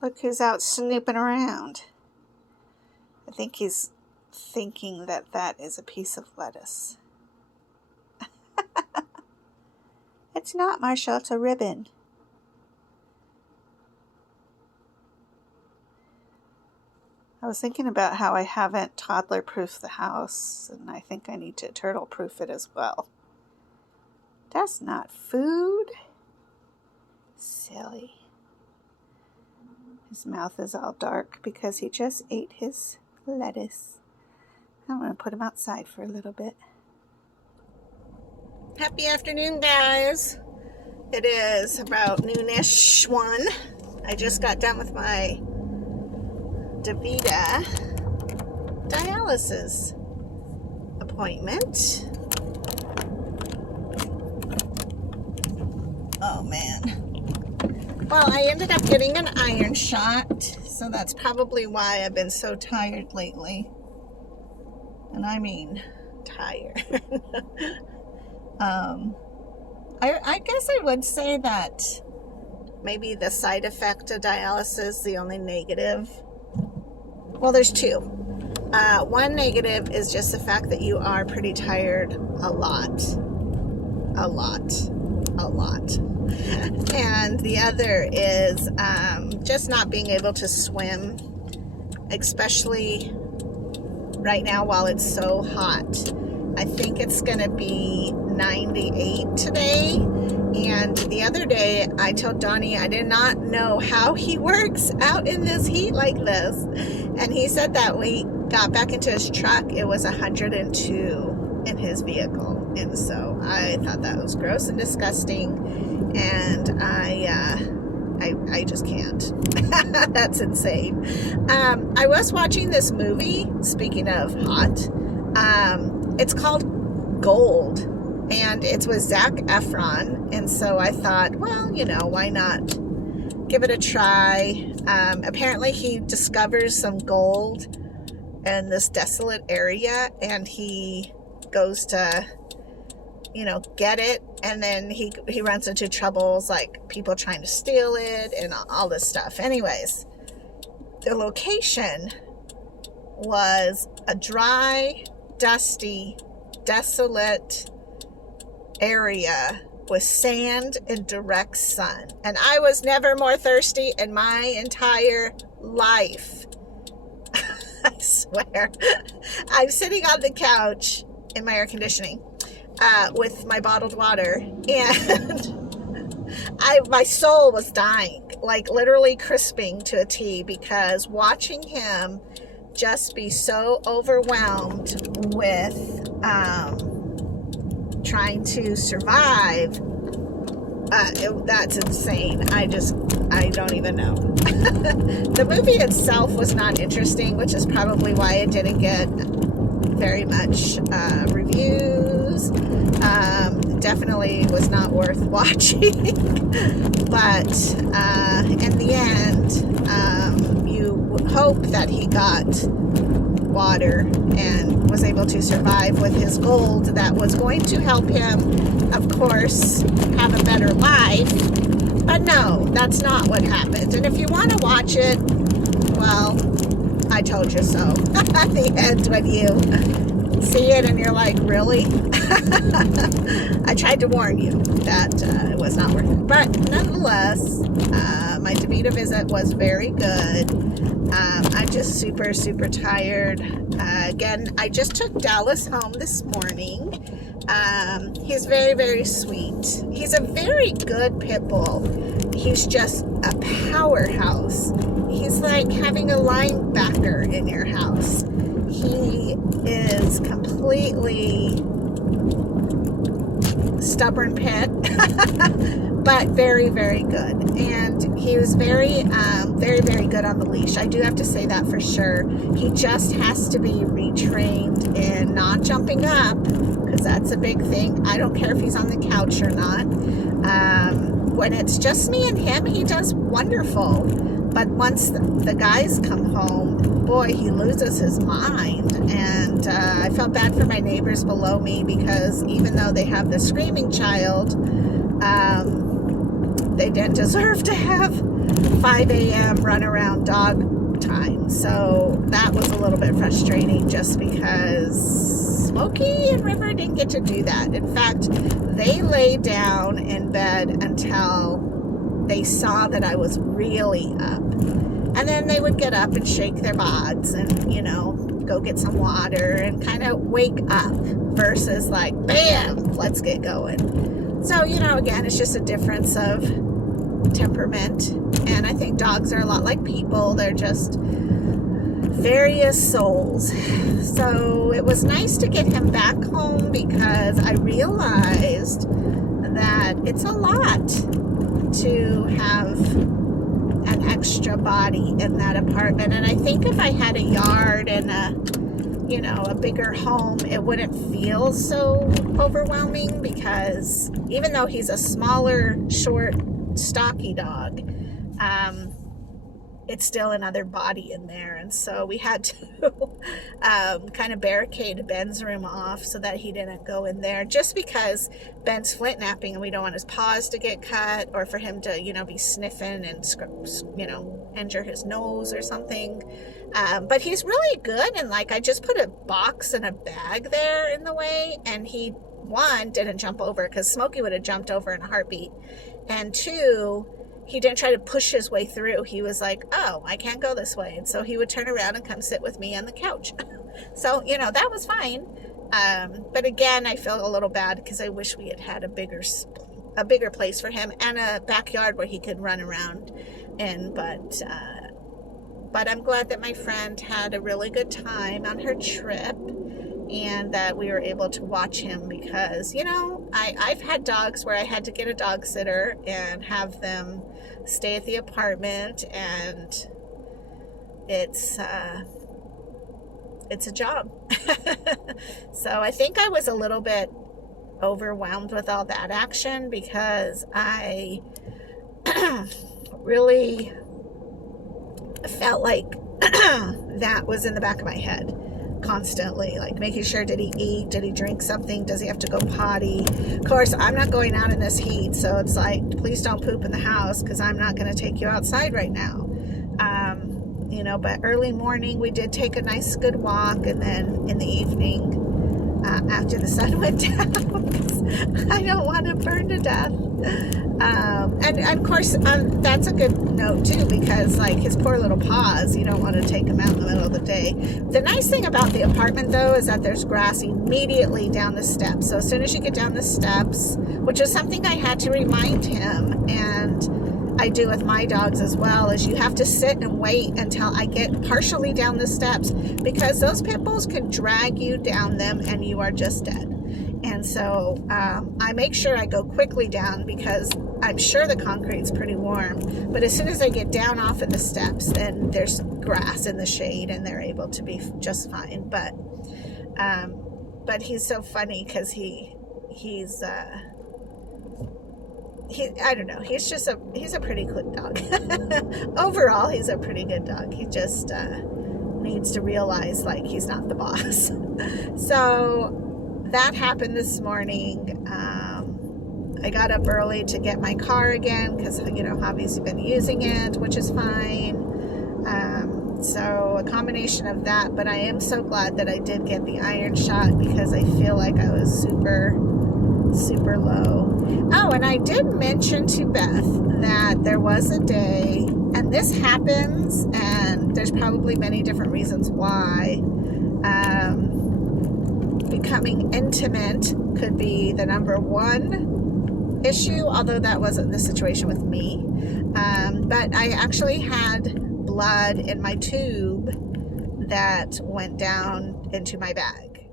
Look who's out snooping around. I think he's thinking that that is a piece of lettuce. It's not, MarShell, it's a ribbon. I was thinking about how I haven't toddler-proofed the house, and I think I need to turtle-proof it as well. That's not food. Silly. His mouth is all dark because he just ate his lettuce. I'm going to put him outside for a little bit. Happy afternoon, guys. It is about noonish 1. I just got done with my Davita dialysis appointment. Oh man. Well, I ended up getting an iron shot, so that's probably why I've been so tired lately. And I mean tired. I guess I would say that maybe the side effect of dialysis, the only negative. Well, there's 2. One negative is just the fact that you are pretty tired a lot. And the other is just not being able to swim, especially right now while it's so hot. I think it's going to be 98 today. And the other day, I told Donnie I did not know how he works out in this heat like this. And he said that when he got back into his truck, it was 102 in his vehicle. And so I thought that was gross and disgusting. And I just can't. That's insane. I was watching this movie, speaking of hot. It's called Gold, and it's with Zac Efron, and so I thought, well, you know, why not give it a try? Apparently he discovers some gold in this desolate area, and he goes to, you know, get it, and then he runs into troubles like people trying to steal it and all this stuff. Anyways, the location was a dry, dusty, desolate area with sand and direct sun. And I was never more thirsty in my entire life. I swear. I'm sitting on the couch in my air conditioning with my bottled water, and my soul was dying, like literally crisping to a T, because watching him just be so overwhelmed with trying to survive, that's insane. I don't even know. The movie itself was not interesting, which is probably why it didn't get very much reviews. Definitely was not worth watching. But in the end, you hope that he got water and was able to survive with his gold that was going to help him, of course, have a better life. But no, that's not what happened. And if you want to watch it, well, I told you so. At the end, when you see it and you're like, really? I tried to warn you that it was not worth it. But nonetheless, my Davita visit was very good. I'm just super, super tired. Again, I just took Dallas home this morning. He's very, very sweet. He's a very good pit bull. He's just a powerhouse. He's like having a linebacker in your house. He is completely stubborn pit, but very, very good. And he was very, very good on the leash. I do have to say that for sure. He just has to be retrained in not jumping up, because that's a big thing. I don't care if he's on the couch or not. When it's just me and him, he does wonderful. But once the guys come home, boy, he loses his mind. And I felt bad for my neighbors below me, because even though they have the screaming child, they didn't deserve to have 5 a.m. run around dog time. So that was a little bit frustrating just because Smokey and River didn't get to do that. In fact, they laid down in bed until they saw that I was really up. And then they would get up and shake their bods and, you know, go get some water and kind of wake up versus like, bam, let's get going. So, you know, again, it's just a difference of temperament. And I think dogs are a lot like people. They're just various souls. So it was nice to get him back home because I realized that it's a lot to have an extra body in that apartment. And I think if I had a yard and a bigger home, it wouldn't feel so overwhelming, because even though he's a smaller, short, stocky dog, it's still another body in there. And so we had to kind of barricade Ben's room off so that he didn't go in there, just because Ben's flint napping and we don't want his paws to get cut or for him to, you know, be sniffing and, you know, injure his nose or something. But he's really good. And like, I just put a box and a bag there in the way, and he, one, didn't jump over, because Smokey would have jumped over in a heartbeat. And two, he didn't try to push his way through. He was like, oh, I can't go this way. And so he would turn around and come sit with me on the couch. So, you know, that was fine. But again, I felt a little bad because I wish we had had a bigger place for him and a backyard where he could run around in. But I'm glad that my friend had a really good time on her trip, and that we were able to watch him, because, you know, I've had dogs where I had to get a dog sitter and have them stay at the apartment, and it's a job. So I think I was a little bit overwhelmed with all that action, because I really felt like that was in the back of my head constantly, like making sure, did he eat, did he drink something, does he have to go potty? Of course, I'm not going out in this heat, so it's like, please don't poop in the house, because I'm not going to take you outside right now. You know, but early morning we did take a nice good walk, and then in the evening, after the sun went down, because I don't want to burn to death. And of course, that's a good note too, because like his poor little paws, you don't want to take him out in the middle of the day. The nice thing about the apartment though is that there's grass immediately down the steps. So as soon as you get down the steps, which is something I had to remind him, and I do with my dogs as well, is you have to sit and wait until I get partially down the steps, because those pit bulls can drag you down them and you are just dead. And so I make sure I go quickly down, because I'm sure the concrete's pretty warm. But as soon as I get down off of the steps, then there's grass in the shade and they're able to be just fine. But he's so funny, because he's I don't know, he's a pretty good dog. Overall, he's a pretty good dog. He just needs to realize like he's not the boss. So that happened this morning. I got up early to get my car again, because, you know, Javi's been using it, which is fine. So a combination of that, but I am so glad that I did get the iron shot, because I feel like I was super low. Oh, and I did mention to Beth that there was a day, and this happens, and there's probably many different reasons why. Becoming intimate could be the number one issue, although that wasn't the situation with me. But I actually had blood in my tube that went down into my bag.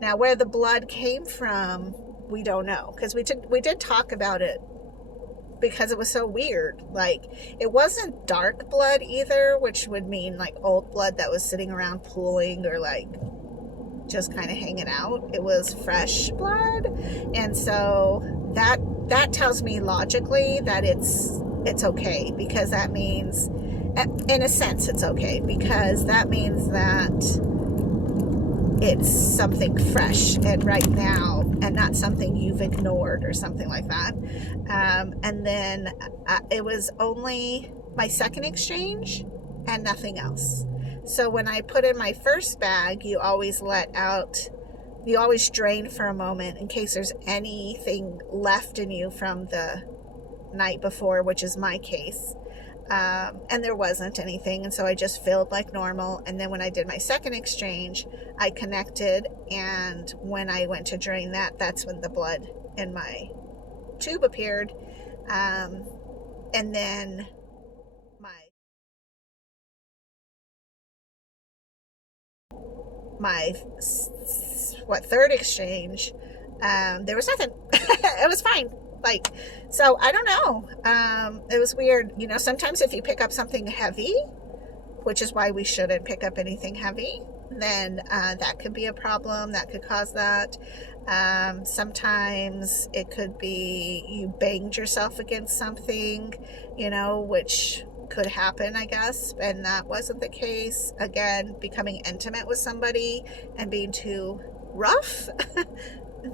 Now, where the blood came from, we don't know, because we did talk about it, because it was so weird. Like, it wasn't dark blood either, which would mean like old blood that was sitting around pooling or like just kind of hanging out. It was fresh blood, and so that tells me logically that it's okay, because that means, in a sense, it's okay, because that means that it's something fresh and right now, and not something you've ignored or something like that. And then it was only my second exchange and nothing else. So when I put in my first bag, you always drain for a moment in case there's anything left in you from the night before, which is my case. And there wasn't anything, and so I just filled like normal. And then when I did my second exchange, I connected, and when I went to drain that, that's when the blood in my tube appeared. And then my third exchange, there was nothing. It was fine. Like, so I don't know. It was weird. You know, sometimes if you pick up something heavy, which is why we shouldn't pick up anything heavy, then that could be a problem. That could cause that. Sometimes it could be you banged yourself against something, you know, which could happen, I guess, and that wasn't the case. Again, becoming intimate with somebody and being too rough,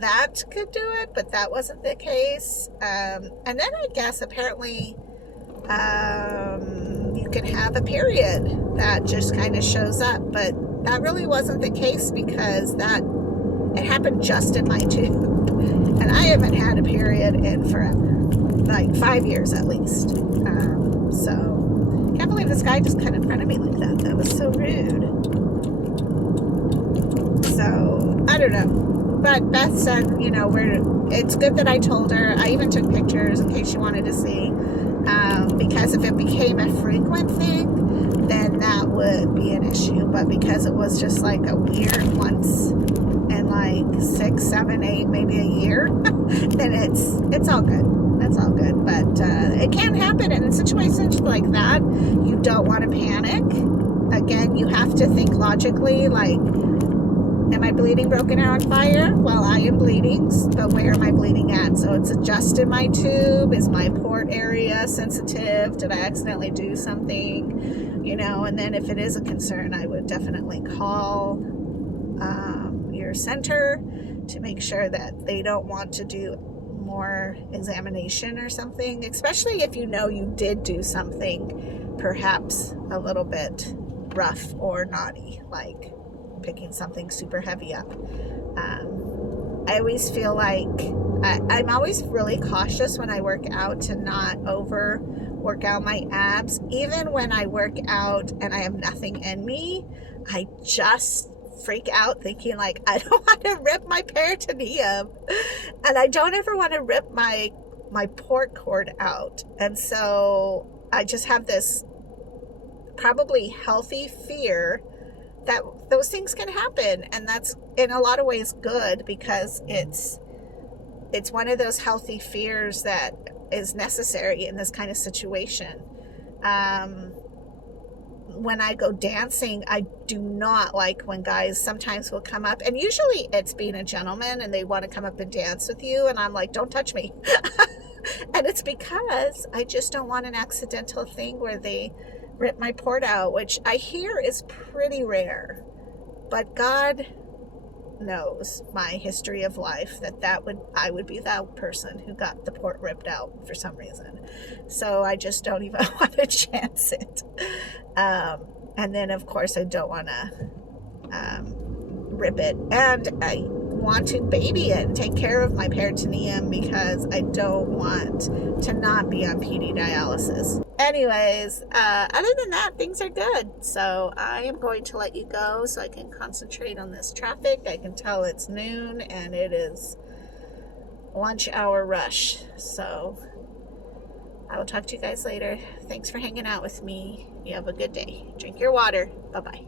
that could do it, but that wasn't the case. And then I guess apparently you can have a period that just kind of shows up, but that really wasn't the case because it happened just in my tube, and I haven't had a period in forever, like 5 years at least. So I can't believe this guy just cut in front of me like that. That was so rude. So I don't know. But Beth said, you know, it's good that I told her. I even took pictures in case she wanted to see. Because if it became a frequent thing, then that would be an issue. But because it was just like a weird once in like 6, 7, 8, maybe a year, then it's all good. It's all good. But it can happen. And in situations like that, you don't want to panic. Again, you have to think logically, like, am I bleeding, broken, or on fire? Well, I am bleeding, but where am I bleeding at? So it's just in my tube. Is my port area sensitive? Did I accidentally do something? You know, and then if it is a concern, I would definitely call your center to make sure that they don't want to do more examination or something, especially if you know you did do something perhaps a little bit rough or naughty, like picking something super heavy up. I always feel like I'm always really cautious when I work out to not over work out my abs. Even when I work out and I have nothing in me, I just freak out thinking like, I don't want to rip my peritoneum, and I don't ever want to rip my port cord out. And so I just have this probably healthy fear that those things can happen, and that's in a lot of ways good, because it's one of those healthy fears that is necessary in this kind of situation. When I go dancing, I do not like when guys sometimes will come up, and usually it's being a gentleman and they want to come up and dance with you, and I'm like, don't touch me. And it's because I just don't want an accidental thing where they rip my port out, which I hear is pretty rare, but God knows my history of life I would be that person who got the port ripped out for some reason. So I just don't even want to chance it. And then of course I don't want to rip it, and I want to baby it and take care of my peritoneum because I don't want to not be on PD dialysis. Anyways, other than that, things are good. So I am going to let you go so I can concentrate on this traffic. I can tell it's noon and it is lunch hour rush. So I will talk to you guys later. Thanks for hanging out with me. You have a good day. Drink your water. Bye-bye.